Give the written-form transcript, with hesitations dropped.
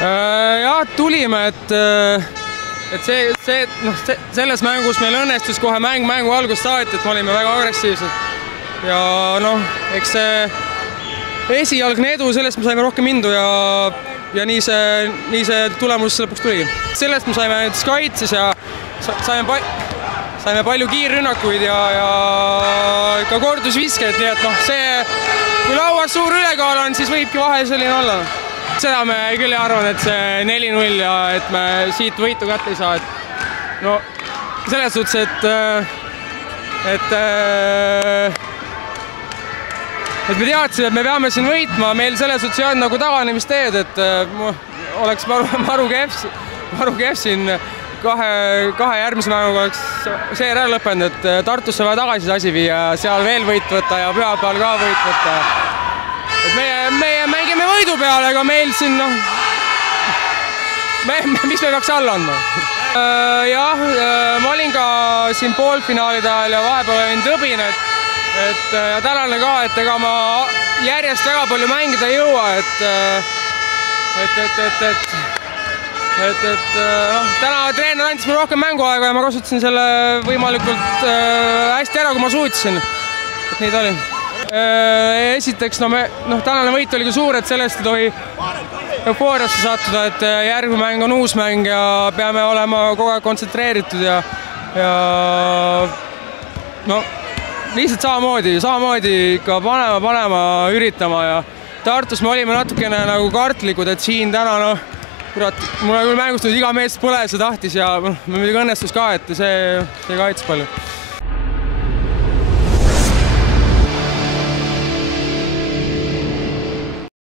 Jah, tulime, et selles mängus meil õnnestus kohe mängu algust saati, et me olime väga agressiivsed ja eks see esialgne edu, sellest me saime rohkem mindu ja nii see tulemus lõpuks tuligi. Sellest me saime näiteks kaitses ja saime palju kiirrünnakuid ja ka kordusviskeid, nii et kui lauas suur ülekaal on, siis võibki vahe selline olla. Seda me küll arvan, et see 4-0 ja et me siit võitu kätte ei saa. Selles suhtes, et me teadsime, et me peame siin võitma, meil selles suhtes ei olnud nagu taganemisteed, et oleks maru kehv siin kahe järgmise mänguga oleks see ära lõppenud, et Tartusse vaja tagasi asi viia, seal veel võit võtta ja pühapäeval ka võit võtta. Meie mängime võidu peale, aga meil siin, mis me peaks alla andma? Jah, ma olin ka siin poolfinaalide ajal ja vahepeal olin tõbine, ja tänane ka, et ega ma järjest väga palju mängida ei jõua, täna treener andis mulle rohkem mänguaega ja ma kasutasin selle võimalikult hästi ära, kui ma suutsin. Et nii ta oli. Esiteks, tänane võit oli ka suur, et sellest ei tohi eufooriasse sattuda, et järgmine mäng on uus mäng ja peame olema kogu aeg kontsentreeritud ja lihtsalt samamoodi ikka panema, üritama ja Tartus me olime natukene nagu kartlikud, et siin täna, kurat, mulle küll mängust iga mees põles ja tahtis ja muidugi õnnestus ka, et see kaitses palju.